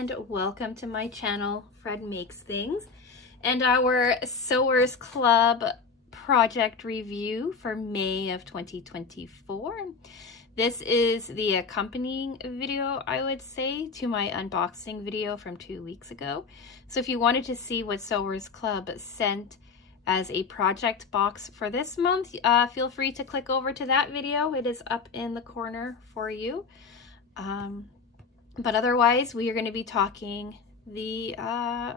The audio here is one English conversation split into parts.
and welcome to my channel, Fred Makes Things, and our Sewers Club project review for May of 2024. This is the accompanying video, I would say, to my unboxing video from 2 weeks ago. So if you wanted to see what Sewers Club sent as a project box for this month, feel free to click over to that video. It is up in the corner for you. But otherwise, we are going to be talking my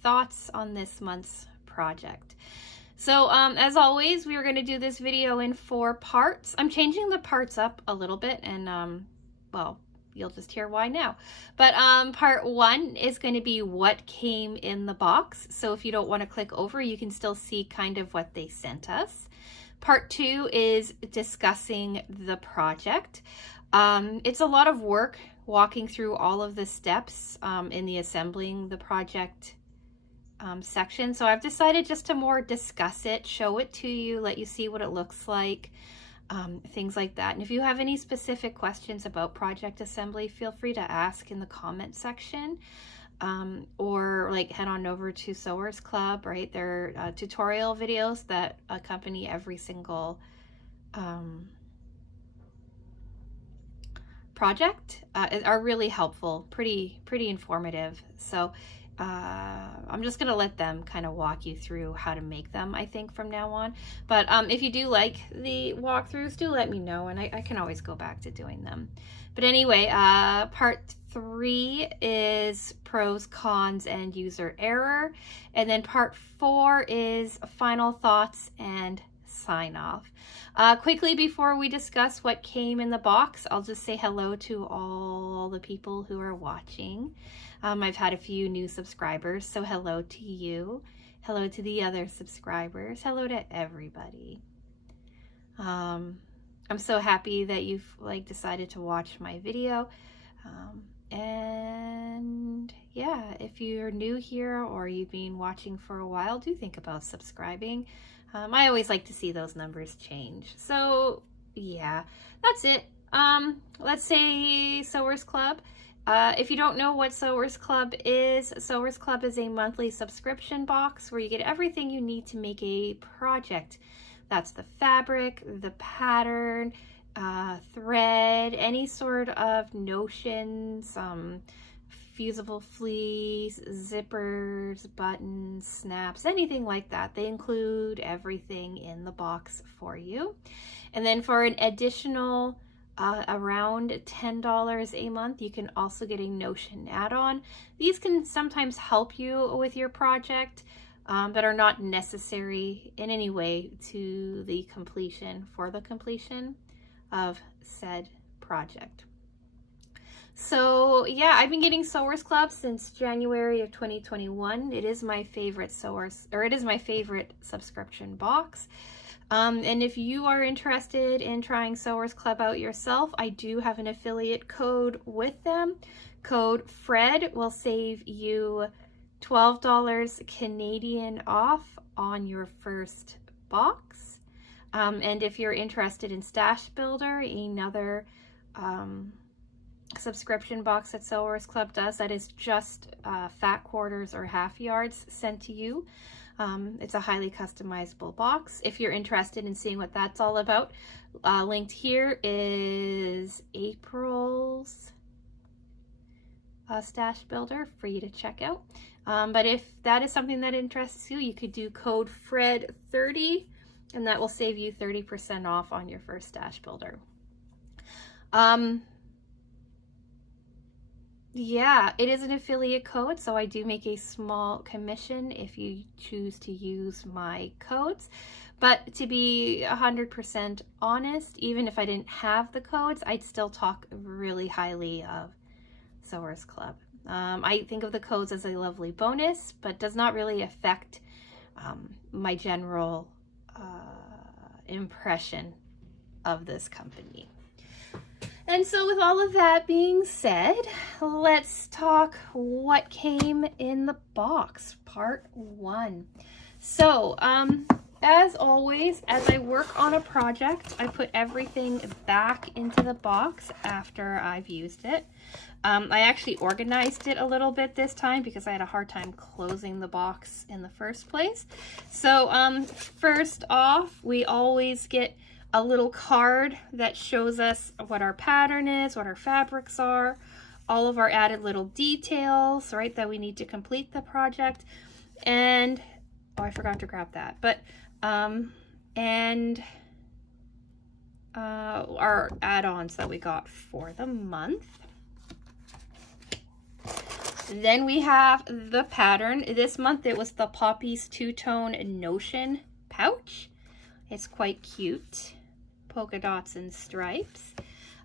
thoughts on this month's project. So as always, we are going to do this video in 4 parts. I'm changing the parts up a little bit, and well, you'll just hear why now. But part 1 is going to be what came in the box. So if you don't want to click over, you can still see kind of what they sent us. Part 2 is discussing the project. It's a lot of work walking through all of the steps in the assembling the project section. So I've decided just to more discuss it, show it to you, let you see what it looks like, things like that. And if you have any specific questions about project assembly, feel free to ask in the comment section, or like head on over to Sewers Club, right? There are tutorial videos that accompany every single project are really helpful, pretty informative. So I'm just gonna let them kind of walk you through how to make them, I think, from now on. But if you do like the walkthroughs, do let me know, and I can always go back to doing them. But anyway, part 3 is pros, cons, and user error, and then part 4 is final thoughts and sign off. Quickly before we discuss what came in the box, I'll just say hello to all the people who are watching. I've had a few new subscribers, so hello to you. Hello to the other subscribers. Hello to everybody. I'm so happy that you've decided to watch my video. And yeah, if you're new here or you've been watching for a while, do think about subscribing. I always like to see those numbers change. So yeah, that's it. Let's say Sewers Club. If you don't know what Sewers Club is a monthly subscription box where you get everything you need to make a project. That's the fabric, the pattern, thread, any sort of notions, fusible fleece, zippers, buttons, snaps, anything like that. They include everything in the box for you. And then for an additional around $10 a month, you can also get a Notion add-on. These can sometimes help you with your project, but are not necessary in any way to the completion of said project. So yeah, I've been getting Sewers Club since January of 2021. It is my favorite subscription box. And if you are interested in trying Sewers Club out yourself, I do have an affiliate code with them. Code FRED will save you $12 Canadian off on your first box. And if you're interested in Stash Builder, another subscription box that Sewers Club does that is just fat quarters or half yards sent to you. It's a highly customizable box. If you're interested in seeing what that's all about, linked here is April's Stash Builder for you to check out. But if that is something that interests you, you could do code FRED30, and that will save you 30% off on your first Stash Builder. Yeah, it is an affiliate code, so I do make a small commission if you choose to use my codes. But to be 100% honest, even if I didn't have the codes, I'd still talk really highly of Sewers Club. I think of the codes as a lovely bonus, but does not really affect my general impression of this company. And so with all of that being said, let's talk what came in the box, part 1. So as always, as I work on a project, I put everything back into the box after I've used it. I actually organized it a little bit this time because I had a hard time closing the box in the first place. So first off, we always get a little card that shows us what our pattern is, what our fabrics are, all of our added little details, right, that we need to complete the project. And, oh, I forgot to grab that, but, our add-ons that we got for the month. Then we have the pattern. This month it was the Poppies two-tone Notion pouch. It's quite cute. Polka dots and stripes.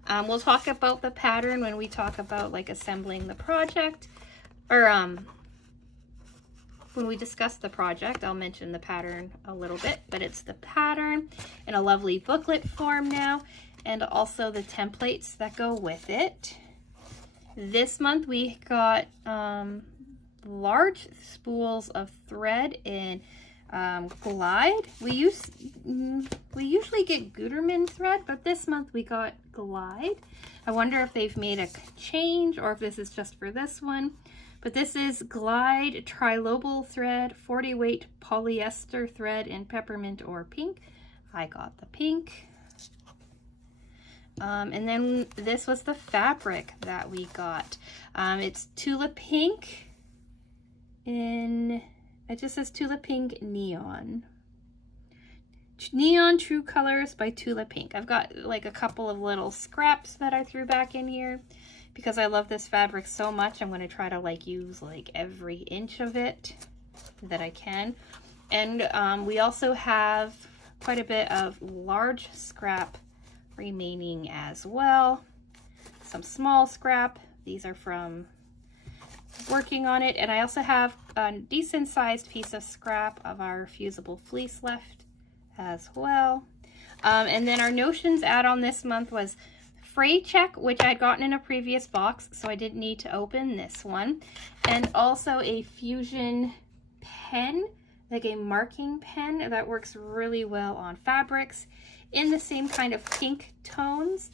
We'll talk about the pattern when we talk about like assembling the project, or when we discuss the project. I'll mention the pattern a little bit, but it's the pattern in a lovely booklet form now, and also the templates that go with it. This month we got large spools of thread in Glide. We usually get Gutermann thread, but this month we got Glide. I wonder if they've made a change or if this is just for this one. But this is Glide Trilobal thread, 40 weight polyester thread in peppermint or pink. I got the pink. And then this was the fabric that we got. It's Tula Pink in, it just says Tula Pink Neon. Neon True Colors by Tula Pink. I've got like a couple of little scraps that I threw back in here because I love this fabric so much. I'm going to try to like use like every inch of it that I can. And we also have quite a bit of large scrap remaining as well. Some small scrap. These are from working on it. And I also have a decent sized piece of scrap of our fusible fleece left as well. And then our Notions add-on this month was Fray Check, which I'd gotten in a previous box, so I didn't need to open this one. And also a Fusion pen, like a marking pen that works really well on fabrics, in the same kind of pink tones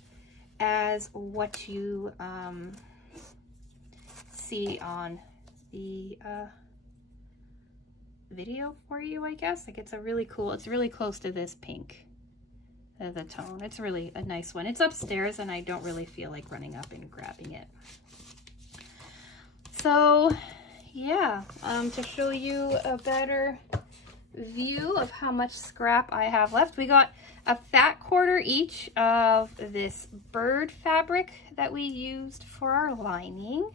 as what you see on the video for you, I guess. Like it's a really cool, it's really close to this pink, the tone. It's really a nice one. It's upstairs and I don't really feel like running up and grabbing it. So yeah, to show you a better view of how much scrap I have left, we got a fat quarter each of this bird fabric that we used for our lining,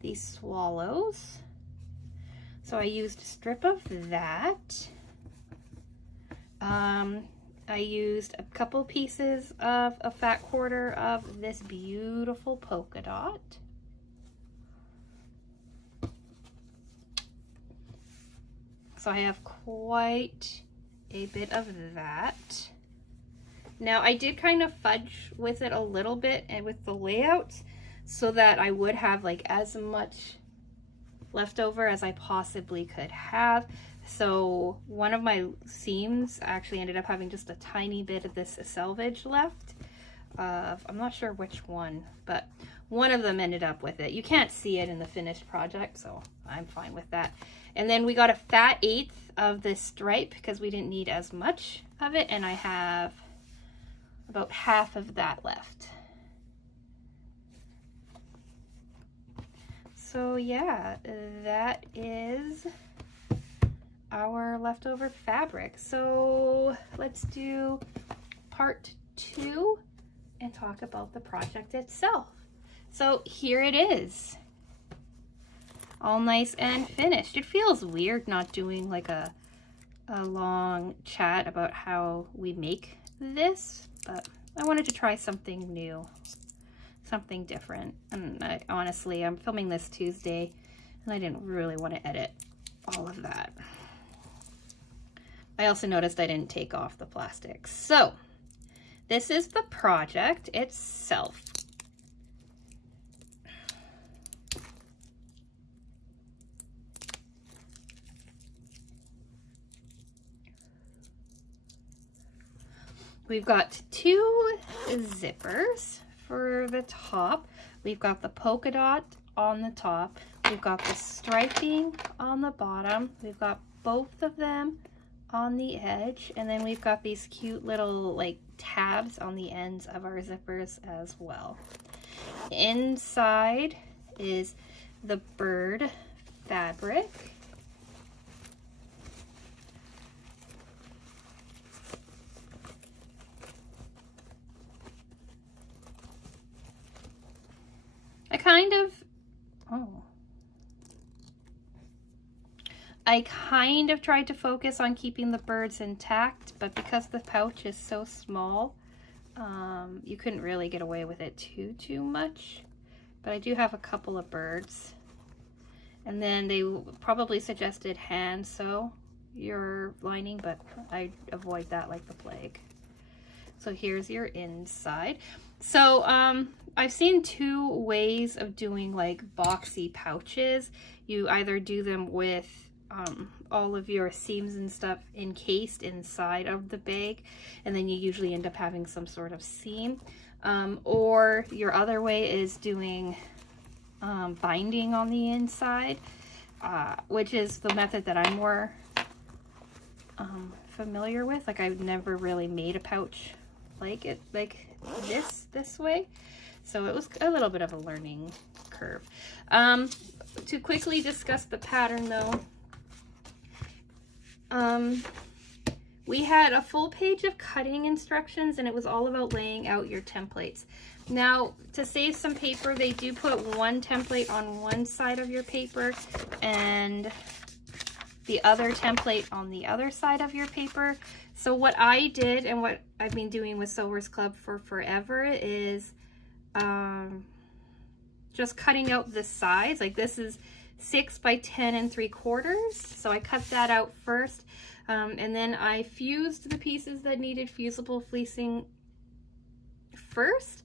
these swallows. So I used a strip of that. I used a couple pieces of a fat quarter of this beautiful polka dot. So I have quite a bit of that. Now I did kind of fudge with it a little bit and with the layout so that I would have like as much leftover as I possibly could have. So one of my seams actually ended up having just a tiny bit of this selvage left. I'm not sure which one, but one of them ended up with it. You can't see it in the finished project, so I'm fine with that. And then we got a fat 1/8 of this stripe because we didn't need as much of it, and I have about half of that left. So yeah, that is our leftover fabric. So let's do part 2 and talk about the project itself. So here it is, all nice and finished. It feels weird not doing like a long chat about how we make this, but I wanted to try something new, something different. And honestly, I'm filming this Tuesday and I didn't really want to edit all of that. I also noticed I didn't take off the plastic. So this is the project itself. We've got two zippers for the top. We've got the polka dot on the top. We've got the striping on the bottom. We've got both of them on the edge. And then we've got these cute little like tabs on the ends of our zippers as well. Inside is the bird fabric. I kind of tried to focus on keeping the birds intact, but because the pouch is so small, you couldn't really get away with it too much. But I do have a couple of birds. And then they probably suggested hand sew your lining, but I avoid that like the plague. So here's your inside. So I've seen two ways of doing like boxy pouches. You either do them with all of your seams and stuff encased inside of the bag, and then you usually end up having some sort of seam. Or your other way is doing binding on the inside, which is the method that I'm more familiar with. Like, I've never really made a pouch like this way, so it was a little bit of a learning curve. To quickly discuss the pattern though, we had a full page of cutting instructions, and it was all about laying out your templates. Now, to save some paper, they do put one template on one side of your paper and the other template on the other side of your paper. So what I did, and what I've been doing with Sewers Club for forever, is just cutting out the sides. Like, this is 6 by 10 3/4. So I cut that out first. And then I fused the pieces that needed fusible fleecing first.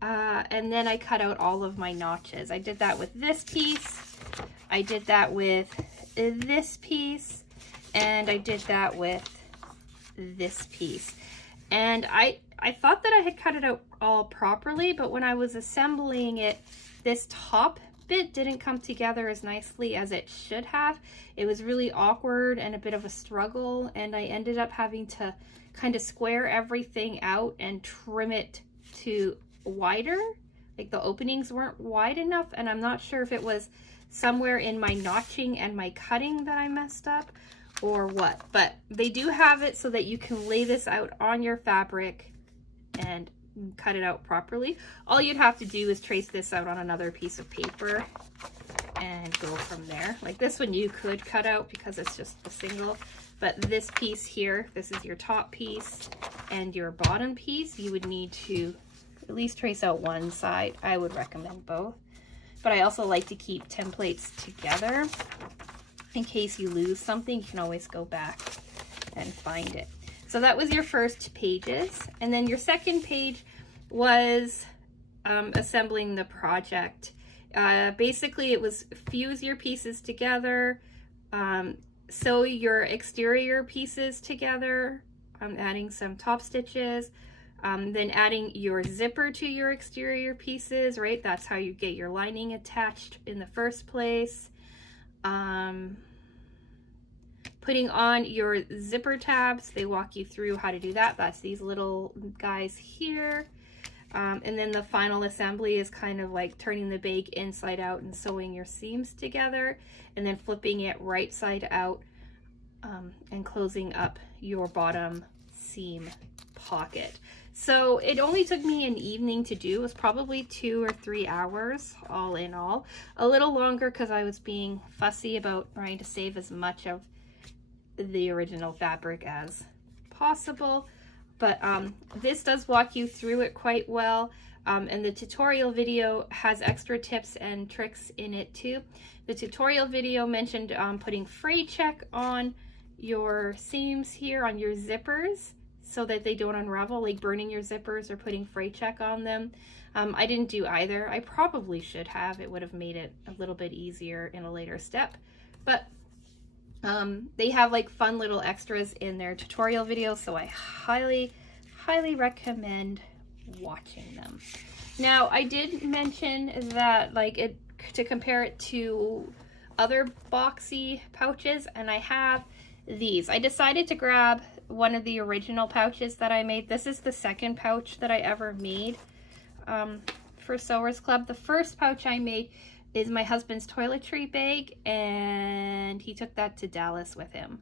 And then I cut out all of my notches. I did that with this piece. I did that with this piece. And I did that with this piece. And I thought that I had cut it out all properly, but when I was assembling it, this top bit didn't come together as nicely as it should have. It was really awkward and a bit of a struggle, and I ended up having to kind of square everything out and trim it to wider. Like, the openings weren't wide enough, and I'm not sure if it was somewhere in my notching and my cutting that I messed up or what, but they do have it so that you can lay this out on your fabric and cut it out properly. All you'd have to do is trace this out on another piece of paper and go from there. Like, this one you could cut out because it's just a single, but this piece here, this is your top piece, and your bottom piece, you would need to at least trace out one side. I would recommend both, but I also like to keep templates together. In case you lose something, you can always go back and find it. So that was your first pages. And then your second page was assembling the project. Basically, it was fuse your pieces together, sew your exterior pieces together, adding some top stitches, then adding your zipper to your exterior pieces, right? That's how you get your lining attached in the first place. Putting on your zipper tabs, they walk you through how to do that. That's these little guys here. And then the final assembly is kind of like turning the bag inside out and sewing your seams together, and then flipping it right side out and closing up your bottom seam pocket. So it only took me an evening to do. It was probably 2 or 3 hours all in all. A little longer because I was being fussy about trying to save as much of the original fabric as possible. But this does walk you through it quite well. And the tutorial video has extra tips and tricks in it too. The tutorial video mentioned putting fray check on your seams here on your zippers so that they don't unravel, like burning your zippers or putting fray check on them. I didn't do either. I probably should have. It would have made it a little bit easier in a later step. But they have like fun little extras in their tutorial video, so I highly highly recommend watching them. Now, I did mention that like to compare it to other boxy pouches, and I have these. I decided to grab one of the original pouches that I made. This is the second pouch that I ever made for Sewers Club. The first pouch I made is my husband's toiletry bag, and he took that to Dallas with him,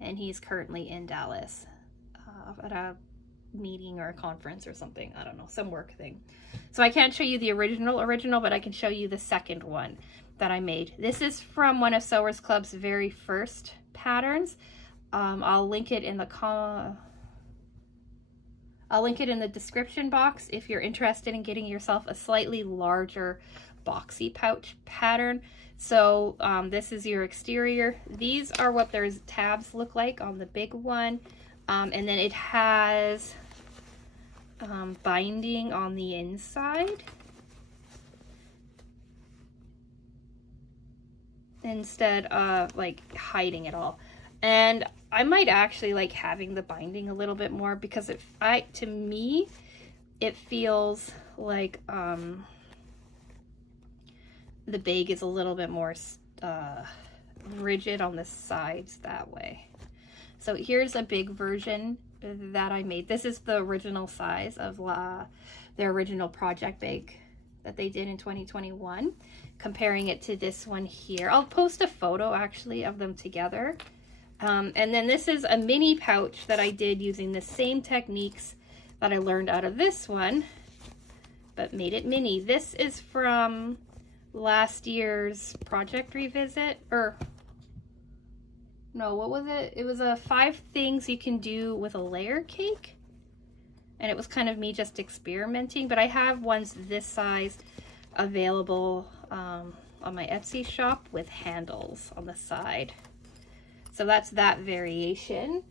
and he's currently in Dallas at a meeting or a conference or something. I don't know, some work thing. So I can't show you the original, but I can show you the second one that I made. This is from one of Sewers Club's very first patterns. I'll link it in the description box if you're interested in getting yourself a slightly larger boxy pouch pattern. So this is your exterior. These are what their tabs look like on the big one. And then it has binding on the inside instead of like hiding it all. And I might actually like having the binding a little bit more, because to me it feels like the bag is a little bit more rigid on the sides that way. So here's a big version that I made. This is the original size of their original project bag that they did in 2021. Comparing it to this one here. I'll post a photo actually of them together. And then this is a mini pouch that I did using the same techniques that I learned out of this one, but made it mini. This is from last year's project revisit, or no, what was it? It was a 5 things you can do with a layer cake. And it was kind of me just experimenting, but I have ones this size available on my Etsy shop with handles on the side. So that's that variation.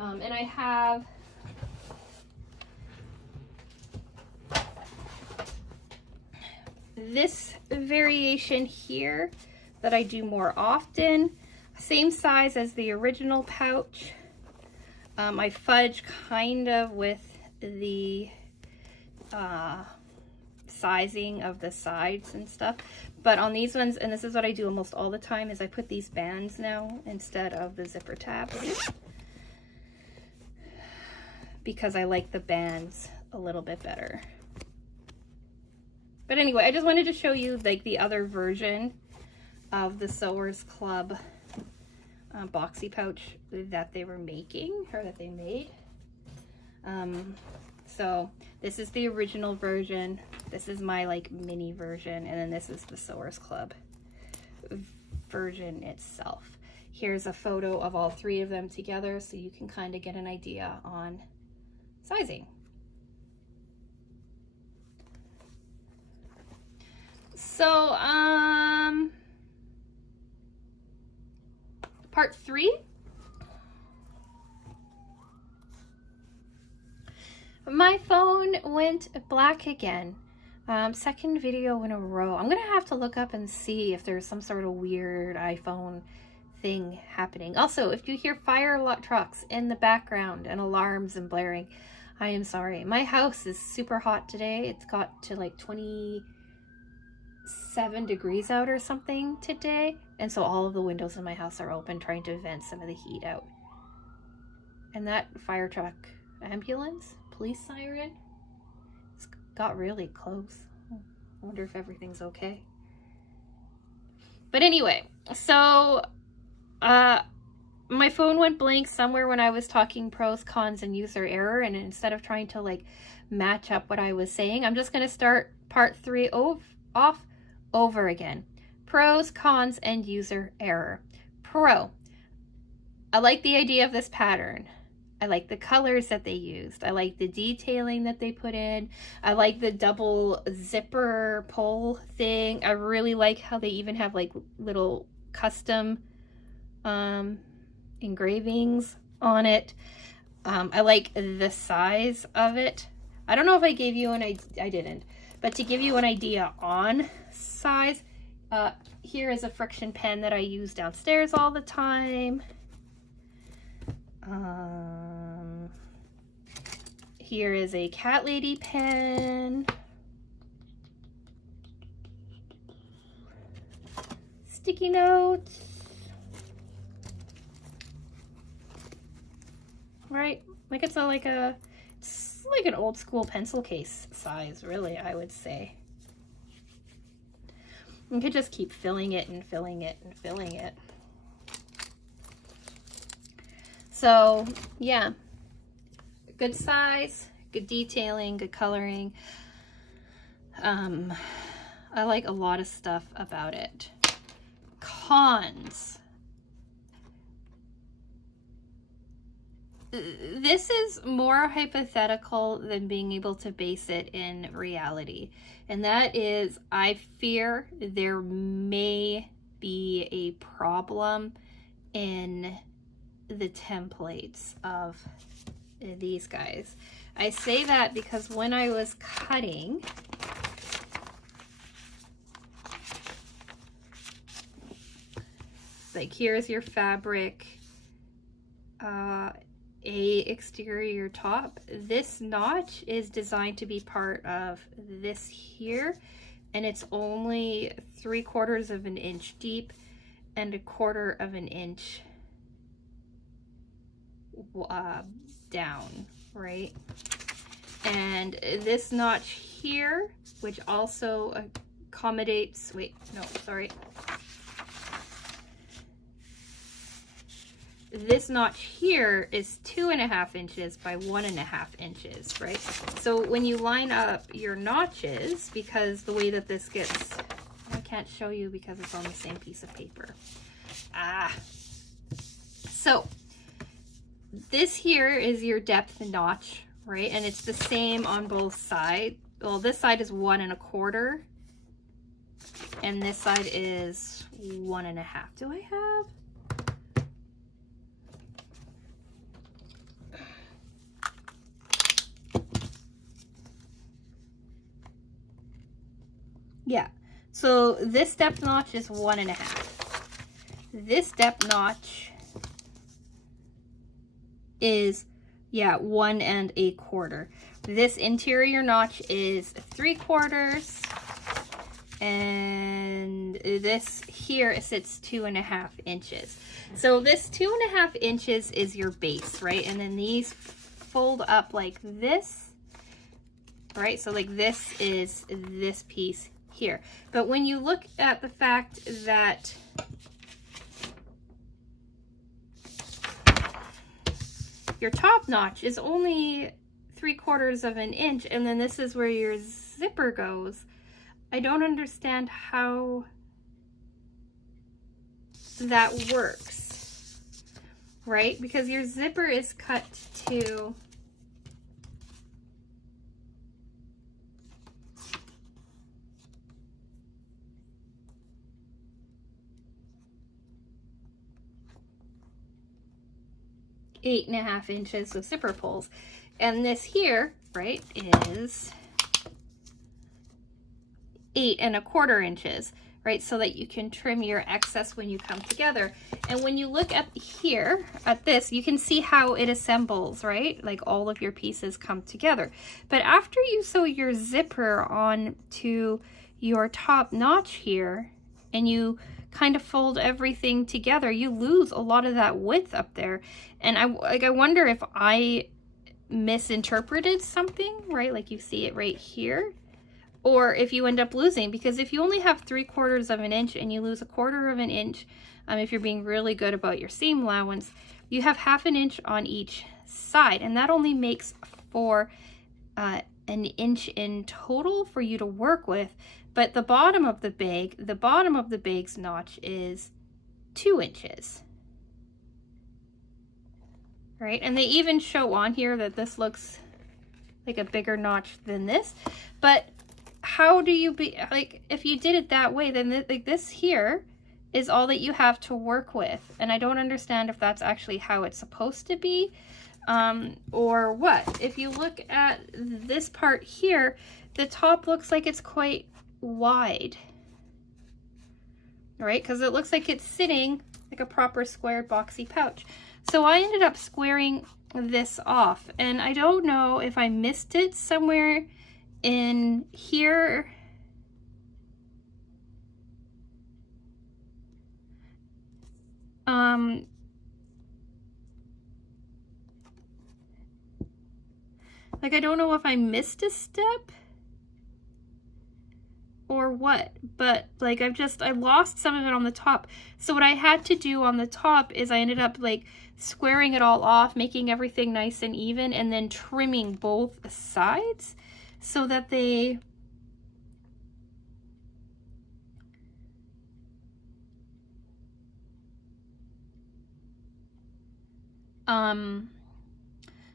And I have this variation here that I do more often. Same size as the original pouch. I fudge kind of with the sizing of the sides and stuff, but on these ones, and this is what I do almost all the time, is I put these bands now instead of the zipper tabs, because I like the bands a little bit better. But anyway, I just wanted to show you like the other version of the Sewers Club boxy pouch that they were making, or that they made. So this is the original version. This is my like mini version, and then this is the Sewers Club version itself. Here's a photo of all 3 of them together so you can kind of get an idea on sizing. So part 3. My phone went black again. Second video in a row. I'm gonna have to look up and see if there's some sort of weird iPhone thing happening. Also, if you hear fire trucks in the background and alarms and blaring, I am sorry. My house is super hot today. It's got to like 27 degrees out or something today. And so all of the windows in my house are open, trying to vent some of the heat out. And that fire truck, ambulance, police siren, it's got really close. I wonder if everything's okay. But anyway, so my phone went blank somewhere when I was talking pros, cons, and user error, and instead of trying to like match up what I was saying, I'm just going to start part 3 off over again. Pros, cons, and user error. Pro: I like the idea of this pattern. I like the colors that they used. I like the detailing that they put in. I like the double zipper pull thing. I really like how they even have like little custom engravings on it. I like the size of it. I don't know if I gave you I didn't, but to give you an idea on size, here is a friction pen that I use downstairs all the here is a cat lady pen. Sticky notes. Right? Like it's like an old school pencil case size, really, I would say. You could just keep filling it and filling it and filling it. So yeah, good size, good detailing, good coloring. I like a lot of stuff about it. Cons. This is more hypothetical than being able to base it in reality. And that is, I fear there may be a problem in the templates of these guys. I say that because when I was cutting, like here's your fabric, a exterior top. This notch is designed to be part of this here, and it's only 3/4 of an inch deep and 1/4 of an inch down, right? And this notch here, which also accommodates, wait, no, sorry. This notch here is 2.5 inches by 1.5 inches, right? So when you line up your notches, because the way that this gets, I can't show you because it's on the same piece of paper. So this here is your depth notch, right? And it's the same on both sides. Well, this side is 1 1/4, and this side is 1.5. Do I have? Yeah, so this depth notch is 1.5. This depth notch is, yeah, 1 1/4. This interior notch is 3/4, and this here sits 2.5 inches. So this 2.5 inches is your base, right? And then these fold up like this, right? So like this is this piece here. But when you look at the fact that your top notch is only 3/4 of an inch, and then this is where your zipper goes, I don't understand how that works, right? Because your zipper is cut to 8.5 inches with zipper pulls, and this here, right, is 8 1/4 inches, right, so that you can trim your excess when you come together. And when you look at here at this, you can see how it assembles, right? Like all of your pieces come together. But after you sew your zipper on to your top notch here, and you kind of fold everything together, you lose a lot of that width up there. And I wonder if I misinterpreted something, right? Like you see it right here, or if you end up losing, because if you only have 3/4 of an inch and you lose 1/4 of an inch, if you're being really good about your seam allowance, you have 1/2 inch on each side, and that only makes for an inch in total for you to work with. But the bottom of the bag's notch is 2 inches. Right? And they even show on here that this looks like a bigger notch than this. But how do you be, like, if you did it that way, then like this here is all that you have to work with. And I don't understand if that's actually how it's supposed to be, or what. If you look at this part here, the top looks like it's quite wide, right? Because it looks like it's sitting like a proper squared boxy pouch. So I ended up squaring this off, and I don't know if I missed it somewhere in here. Like, I don't know if I missed a step or what, but like I lost some of it on the top. So what I had to do on the top is I ended up like squaring it all off, making everything nice and even, and then trimming both sides so that they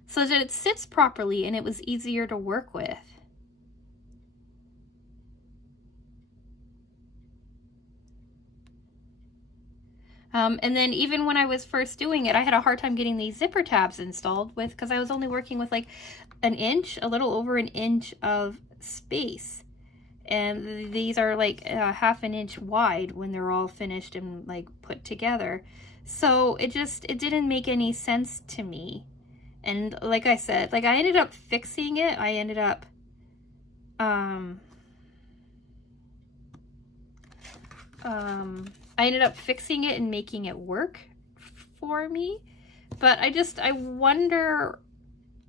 so that it sits properly and it was easier to work with. And then even when I was first doing it, I had a hard time getting these zipper tabs installed with, because I was only working with like an inch, a little over an inch of space. And these are like half an inch wide when they're all finished and like put together. So it didn't make any sense to me. And like I said, like I ended up fixing it. I ended up, fixing it and making it work for me. But I wonder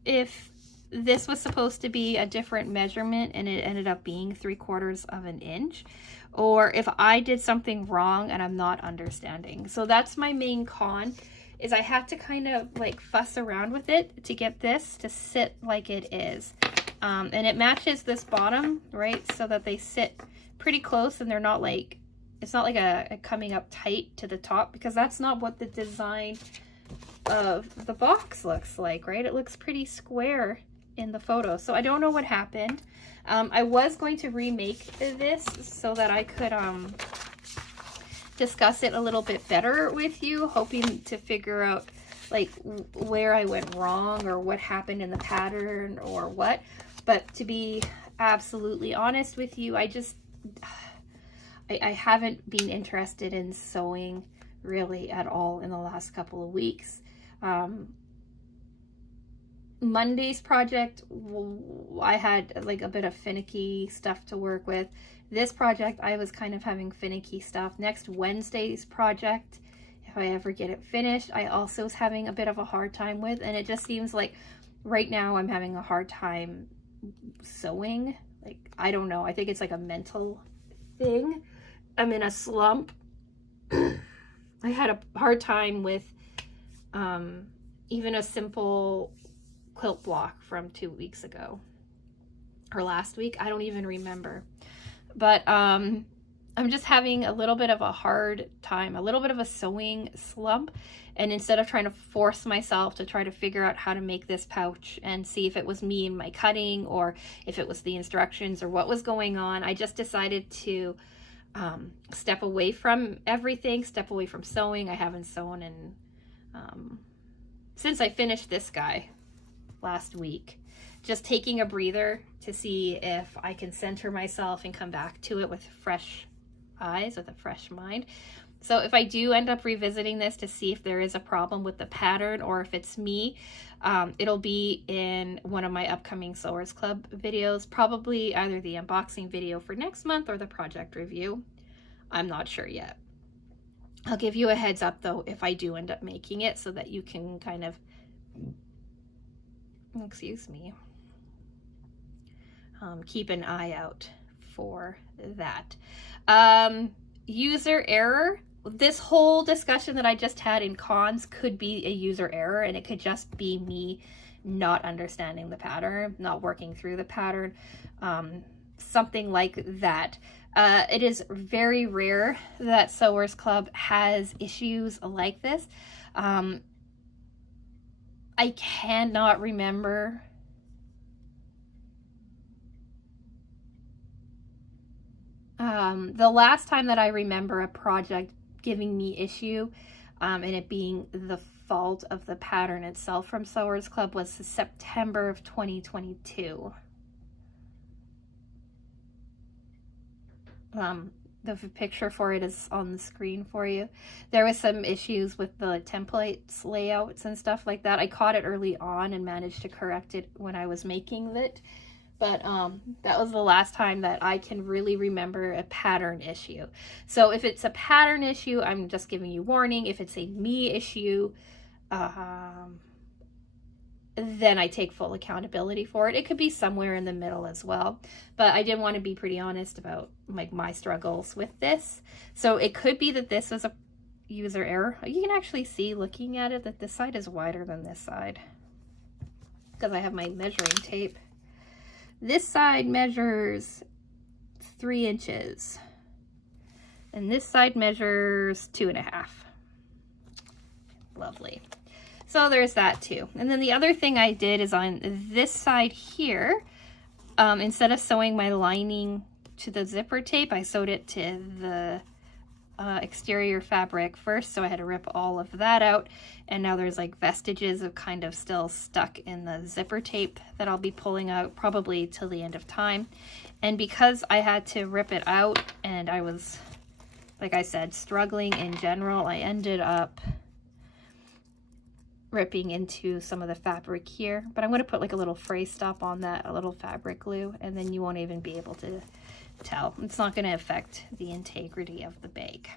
if this was supposed to be a different measurement and it ended up being 3/4 of an inch, or if I did something wrong and I'm not understanding. So that's my main con, is I had to kind of like fuss around with it to get this to sit like it is. And it matches this bottom, right? So that they sit pretty close and they're not like, it's not like a coming up tight to the top, because that's not what the design of the box looks like, right? It looks pretty square in the photo. So I don't know what happened. I was going to remake this so that I could discuss it a little bit better with you, hoping to figure out like where I went wrong or what happened in the pattern or what. But to be absolutely honest with you, I haven't been interested in sewing really at all in the last couple of weeks. Monday's project, I had like a bit of finicky stuff to work with. This project, I was kind of having finicky stuff. Next Wednesday's project, if I ever get it finished, I also was having a bit of a hard time with, and it just seems like right now I'm having a hard time sewing. Like, I don't know, I think it's like a mental thing. I'm in a slump. I had a hard time with even a simple quilt block from 2 weeks ago or last week. I don't even remember. But I'm just having a little bit of a hard time, a little bit of a sewing slump. And instead of trying to force myself to try to figure out how to make this pouch and see if it was me and my cutting or if it was the instructions or what was going on, I just decided to step away from everything, step away from sewing. I haven't sewn in since I finished this guy last week. Just taking a breather to see if I can center myself and come back to it with fresh eyes, with a fresh mind. So if I do end up revisiting this to see if there is a problem with the pattern or if it's me, it'll be in one of my upcoming Sewers Club videos, probably either the unboxing video for next month or the project review. I'm not sure yet. I'll give you a heads up though if I do end up making it, so that you can kind of, excuse me, keep an eye out for that. User error. This whole discussion that I just had in cons could be a user error, and it could just be me not understanding the pattern, not working through the pattern, something like that. It is very rare that Sewers Club has issues like this. I cannot remember the last time that I remember a project giving me issue and it being the fault of the pattern itself from Sewers Club was September of 2022. The picture for it is on the screen for you. There was some issues with the templates, layouts, and stuff like that. I caught it early on and managed to correct it when I was making it. But that was the last time that I can really remember a pattern issue. So if it's a pattern issue, I'm just giving you warning. If it's a me issue, then I take full accountability for it. It could be somewhere in the middle as well. But I did want to be pretty honest about like my struggles with this. So it could be that this was a user error. You can actually see looking at it that this side is wider than this side because I have my measuring tape. This side measures 3 inches and this side measures 2.5. Lovely. So there's that too. And then the other thing I did is on this side here, instead of sewing my lining to the zipper tape, I sewed it to the exterior fabric first, so I had to rip all of that out, and now there's like vestiges of kind of still stuck in the zipper tape that I'll be pulling out probably till the end of time. And because I had to rip it out and I was, like I said, struggling in general, I ended up ripping into some of the fabric here, but I'm going to put like a little fray stop on that, a little fabric glue, and then you won't even be able to tell. It's not going to affect the integrity of the bag.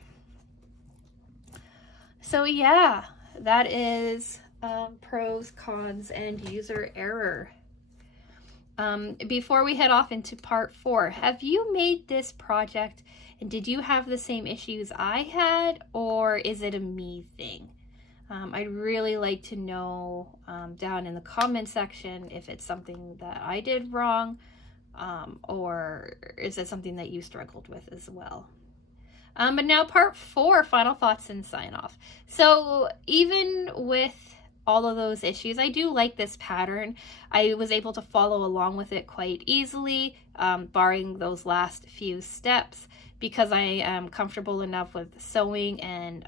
So yeah, that is pros, cons, and user error. Before we head off into part 4, have you made this project and did you have the same issues I had, or is it a me thing? I'd really like to know down in the comment section if it's something that I did wrong, or is it something that you struggled with as well? But now part 4, final thoughts and sign off. So even with all of those issues, I do like this pattern. I was able to follow along with it quite easily, barring those last few steps, because I am comfortable enough with sewing and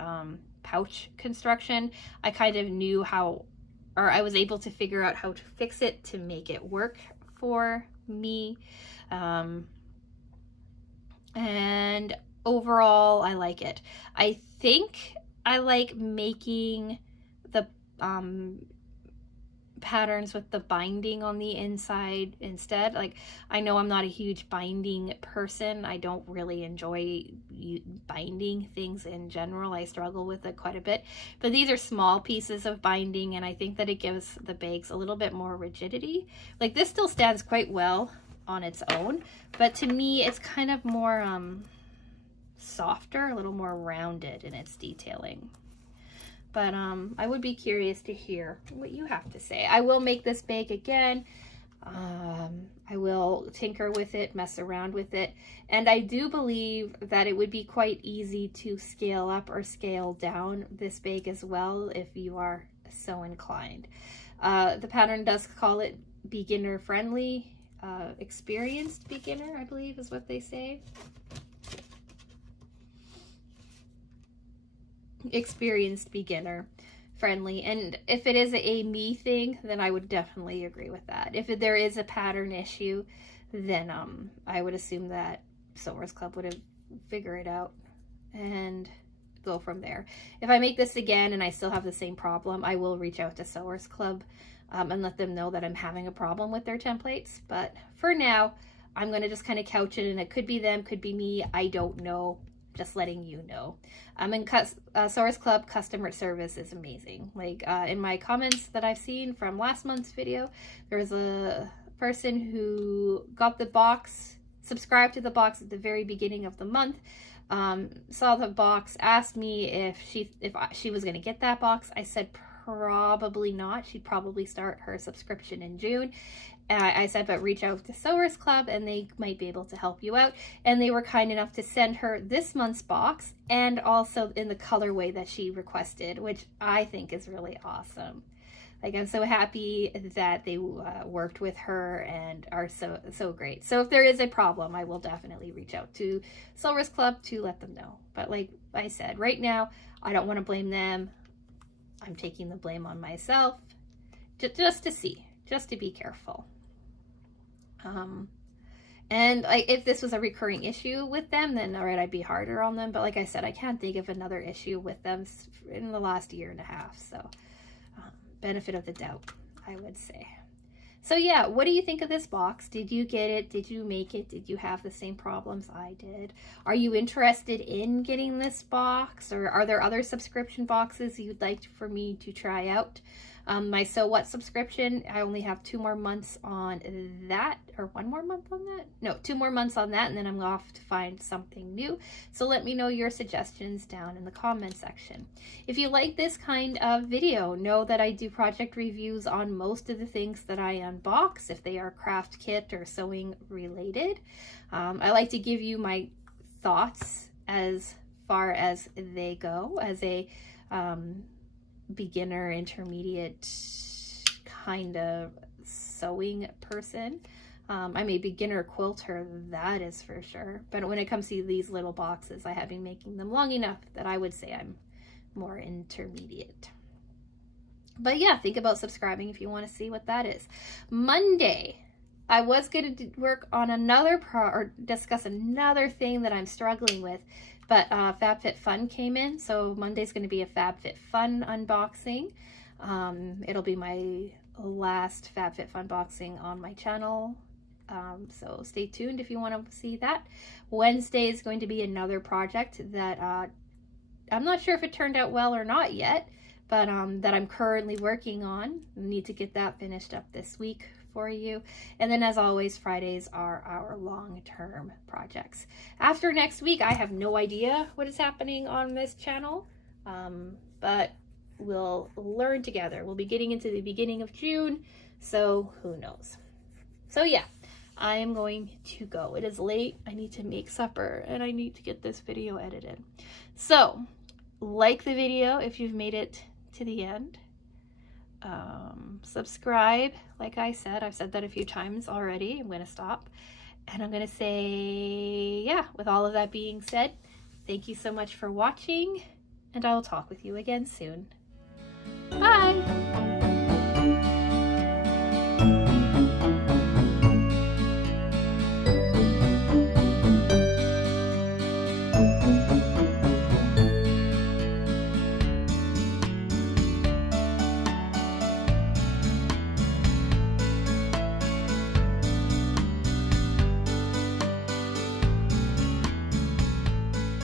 pouch construction. I kind of knew how, or I was able to figure out how to fix it to make it work for me. And overall, I like it. I think I like making the patterns with the binding on the inside instead. Like, I know I'm not a huge binding person. I don't really enjoy binding things in general. I struggle with it quite a bit, but these are small pieces of binding, and I think that it gives the bags a little bit more rigidity. Like, this still stands quite well on its own, but to me it's kind of more softer, a little more rounded in its detailing. But I would be curious to hear what you have to say. I will make this bag again. I will tinker with it, mess around with it. And I do believe that it would be quite easy to scale up or scale down this bag as well if you are so inclined. The pattern does call it beginner friendly. Experienced beginner, I believe is what they say. Experienced beginner friendly, and if it is a me thing, then I would definitely agree with that. If there is a pattern issue, then I would assume that Sewers Club would have figured it out and go from there. If I make this again and I still have the same problem, I will reach out to Sewers Club and let them know that I'm having a problem with their templates. But for now, I'm going to just kind of couch it, and it could be them, could be me, I don't know. Just letting you know. And Sewers Club customer service is amazing. Like in my comments that I've seen from last month's video, there was a person who got the box, subscribed to the box at the very beginning of the month, saw the box, asked me if she was going to get that box. I said probably not. She'd probably start her subscription in June. I said, but reach out to Sewers Club and they might be able to help you out. And they were kind enough to send her this month's box, and also in the colorway that she requested, which I think is really awesome. Like, I'm so happy that they worked with her and are so great. So if there is a problem, I will definitely reach out to Sewers Club to let them know. But like I said, right now, I don't want to blame them. I'm taking the blame on myself just to see, just to be careful. And like, if this was a recurring issue with them, then all right, I'd be harder on them. But like I said, I can't think of another issue with them in the last year and a half. So benefit of the doubt, I would say. So yeah, what do you think of this box? Did you get it? Did you make it? Did you have the same problems I did? Are you interested in getting this box? Or are there other subscription boxes you'd like for me to try out? My So What subscription, I only have 2 more months on that, or 1 more month on that? No, 2 more months on that, and then I'm off to find something new. So let me know your suggestions down in the comment section. If you like this kind of video, know that I do project reviews on most of the things that I unbox, if they are craft kit or sewing related. I like to give you my thoughts as far as they go, as a beginner, intermediate kind of sewing person. I'm a beginner quilter, that is for sure. But when it comes to these little boxes, I have been making them long enough that I would say I'm more intermediate. But yeah, think about subscribing if you want to see what that is. Monday, I was going to work on or discuss another thing that I'm struggling with, but FabFitFun came in, so Monday's going to be a FabFitFun unboxing. It'll be my last FabFitFun unboxing on my channel, so stay tuned if you want to see that. Wednesday is going to be another project that I'm not sure if it turned out well or not yet, but that I'm currently working on. I need to get that finished up this week for you. And then as always, Fridays are our long-term projects. After next week, I have no idea what is happening on this channel, but we'll learn together. We'll be getting into the beginning of June, so who knows. So yeah, I am going to go. It is late. I need to make supper and I need to get this video edited. So like the video if you've made it to the end. Subscribe, like I said. I've said that a few times already. I'm going to stop. And I'm going to say, yeah, with all of that being said, thank you so much for watching, and I will talk with you again soon. Bye!